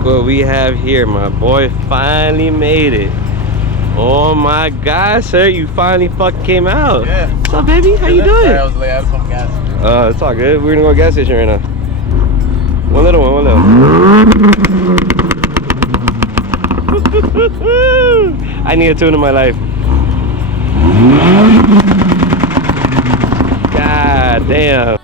Look what we have here. My boy finally made it. Oh my God, sir, you finally fucking came out. Yeah. What's up, baby? How you doing? I was late out of some gas. It's all good. We're gonna go to a gas station right now. One little one, one little. I need a tune in my life. God damn.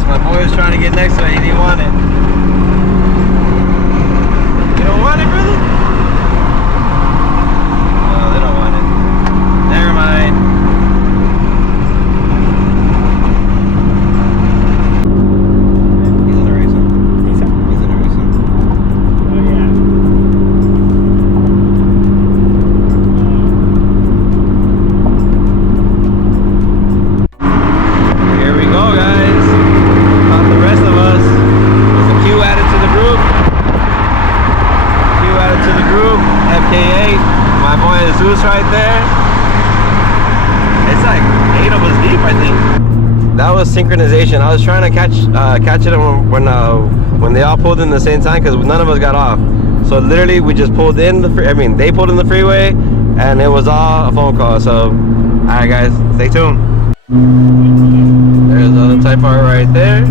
My boy was trying to get next to it, he didn't want it. You don't want it, brother? No, they don't want it. Never mind. He's in the racing. He's in the racing. Oh yeah. Here we go, guys. The rest of us. There's a Q added to the group. Q added to the group. FK8. My boy Zeus right there. It's like 8 of us deep, I think. That was synchronization. I was trying to catch it when they all pulled in the same time because none of us got off. So literally we just pulled in they pulled in the freeway and it was all a phone call. So alright guys, stay tuned. There's the Type R right there.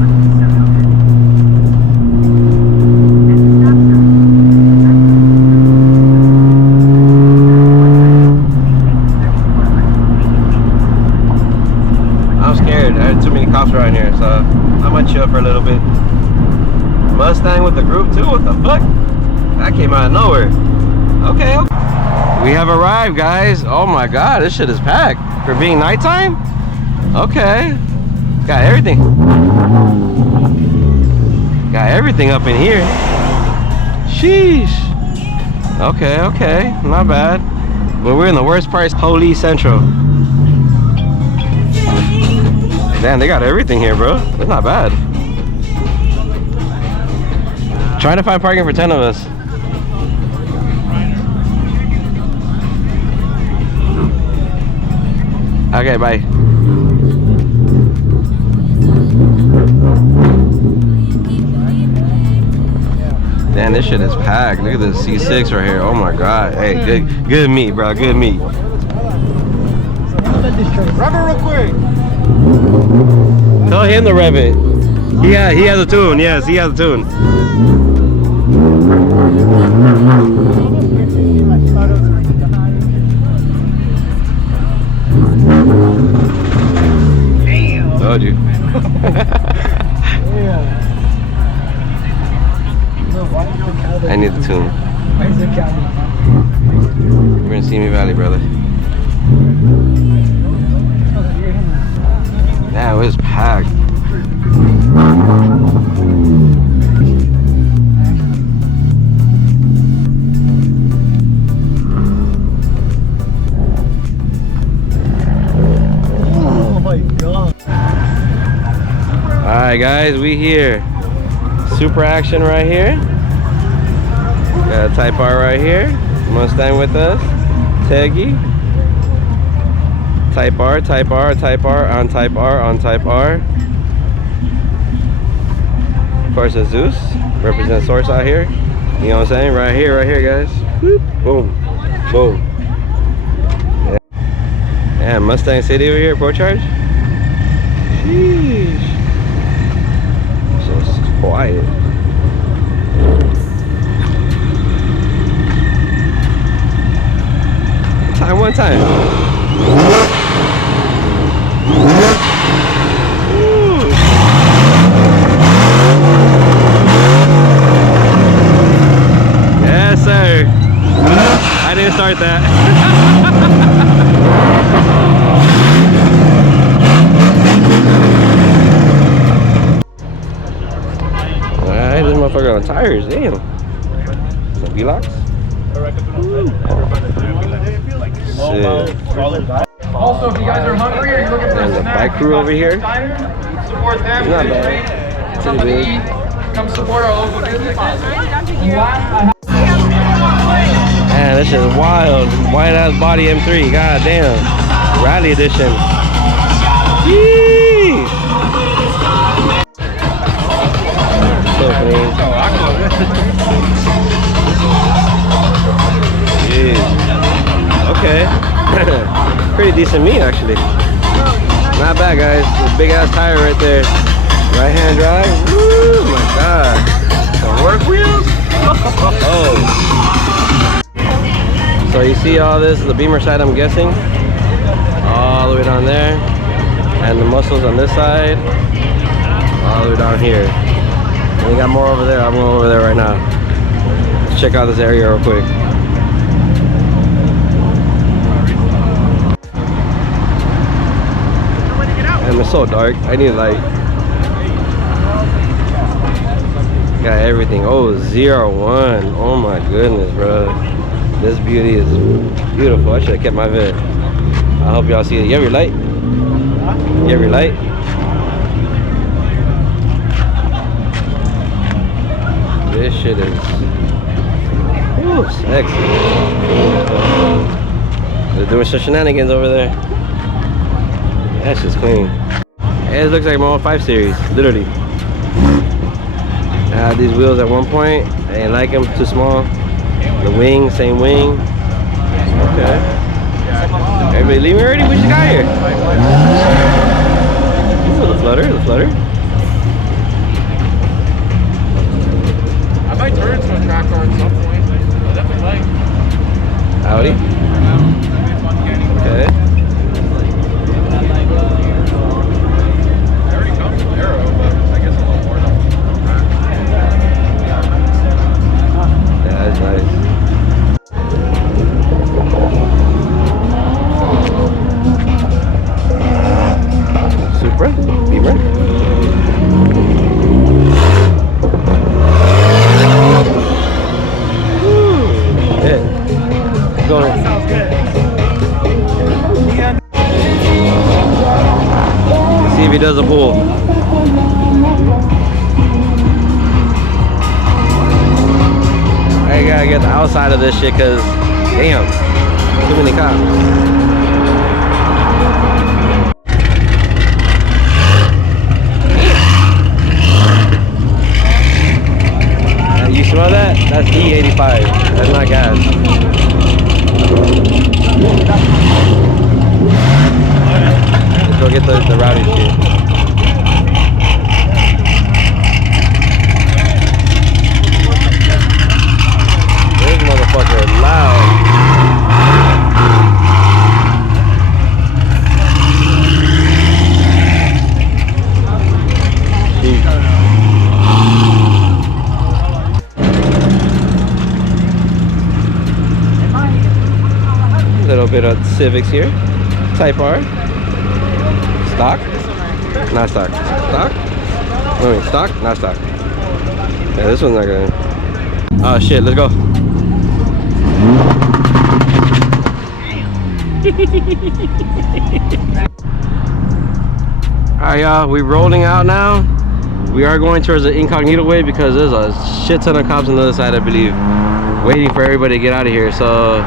I'm scared. I had too many cops around here, so I'm gonna chill for a little bit. Mustang with the group too? What the fuck? That came out of nowhere. Okay. We have arrived, guys. Oh my God, this shit is packed. For being nighttime? Okay. Got everything. Got everything up in here. Sheesh. Okay, okay. Not bad. But we're in the worst price, Police Central. Damn, they got everything here, bro. That's not bad. Trying to find parking for 10 of us. Okay, bye. Damn, this shit is packed. Look at this C6 right here. Oh my God. Hey, good meat, bro. Good meat. Rev it real quick. Tell him to rev it. Yeah, he has a tune. Yes, he has a tune. Damn. Told you. I need the tune. We're in Simi Valley, brother. Yeah, it was packed. Oh my God. Alright guys, we here. Super action right here. Got a Type R right here. Mustang with us. Teggy. Type R, Type R, Type R, on Type R, on Type R. Of course, a Zeus. Represents Source out here. You know what I'm saying? Right here, guys. Whoop. Boom. Boom. Yeah, Mustang City over here, Pro Charge. Sheesh. quiet. One time. Ooh. Yes, sir. I didn't start that. Alright, this motherfucker on tires, damn. Some V-locks? Also, if you guys are hungry or you're looking for a snack, bike crew over here. Support them. Not bad. Something to eat. Come support our local business. Man, this shit is wild. White ass body M3. God damn. Rally edition. Yee! So clean. Jeez. Okay. Pretty decent meat actually. Not bad, guys. A big ass tire right there. Right hand drive. Woo, my god. The work wheels? Oh. So you see all this, the beamer side I'm guessing. All the way down there. And the muscles on this side. All the way down here. And we got more over there. I'm going over there right now. Let's check out this area real quick. And it's so dark. I need light. Got everything. Oh, 0-1. Oh my goodness, bro. This beauty is beautiful. I should have kept my vid. I hope y'all see it. You have your light? You have your light? This shit is sexy. They're doing some shenanigans over there. That's just clean. It looks like my old 5 Series, literally. I had these wheels at one point. I didn't like them, too small. The wing, same wing. Okay. Everybody leave me already? We just got here. Ooh, the flutter, the flutter. I might turn into a track car at some point. I definitely like. Howdy. Okay. That's nice. Supra, Beamer. Yeah. Go. Sounds good. See if he does a pull. I gotta get the outside of this shit because, damn, too many cops. You smell that? That's E85. That's not gas. Let's go get the rowdy shit. This motherfucker is loud. A little bit of Civics here. Type R. Stock? Not stock. Stock? Wait, stock? Not stock. Yeah, this one's not gonna. Oh shit, let's go. Alright y'all, we're rolling out now. We are going towards the incognito way because there's a shit ton of cops on the other side, I believe, waiting for everybody to get out of here. So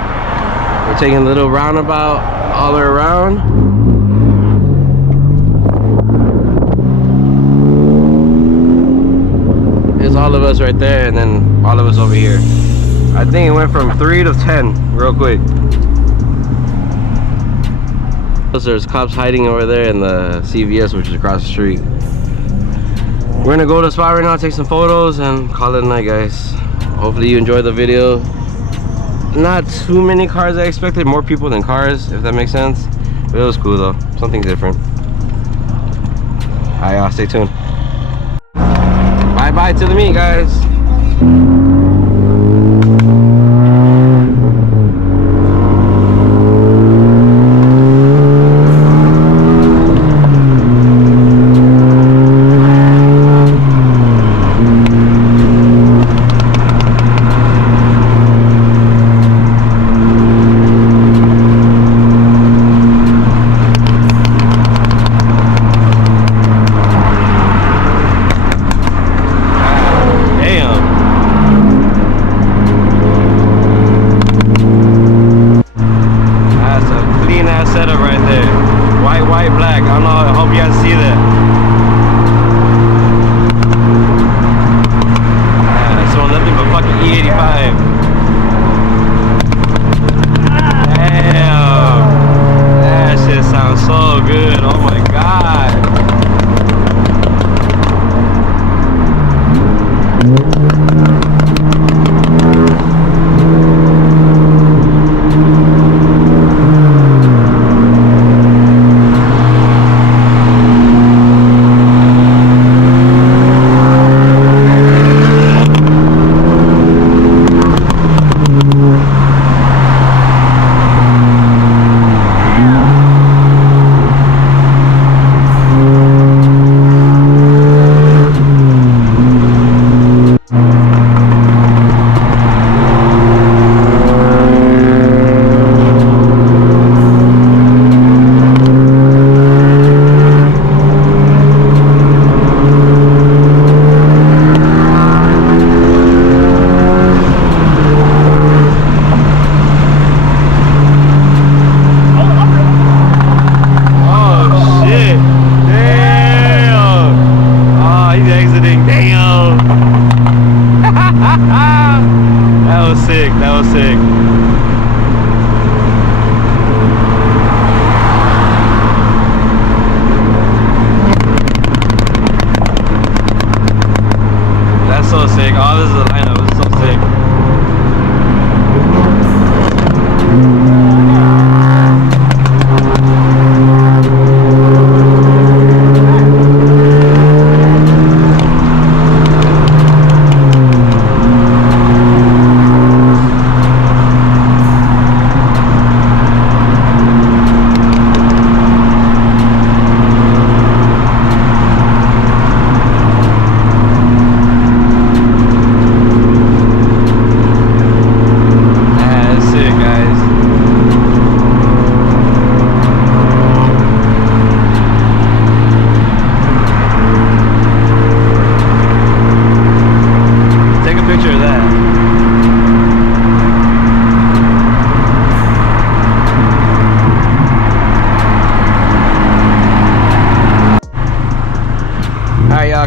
we're taking a little roundabout all the way around. There's all of us right there and then all of us over here. I think it went from 3 to 10 real quick. There's cops hiding over there in the CVS, which is across the street. We're gonna go to the spot right now, take some photos, and call it a night, guys. Hopefully you enjoyed the video. Not too many cars I expected, more people than cars, if that makes sense. But it was cool though, something different. Alright, y'all, stay tuned. Bye bye to the meet, guys.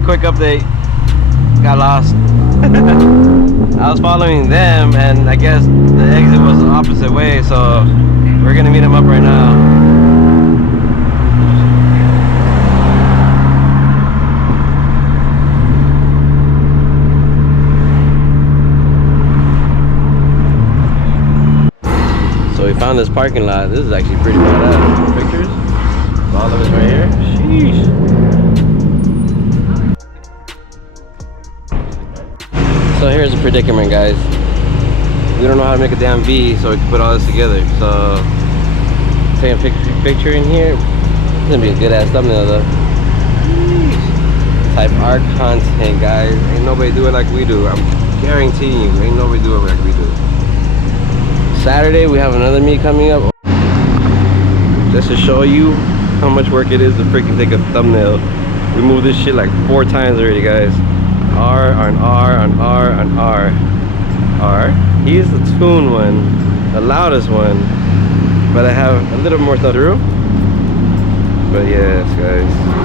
Quick update, got lost. I was following them and I guess the exit was the opposite way, so we're gonna meet them up right now. So we found this parking lot. This is actually pretty badass. Pictures, all of us right here. Sheesh. So here's the predicament, guys. We don't know how to make a damn V, so we can put all this together. So take a picture in here. It's gonna be a good ass thumbnail though. Type our content, guys. Ain't nobody do it like we do. I'm guaranteeing you, ain't nobody do it like we do. Saturday we have another meet coming up. Just to show you how much work it is to freaking take a thumbnail. We moved this shit like 4 times already, guys. R on R on R on R. R. He's the tune one, the loudest one, but I have a little more thought through. But yes, guys.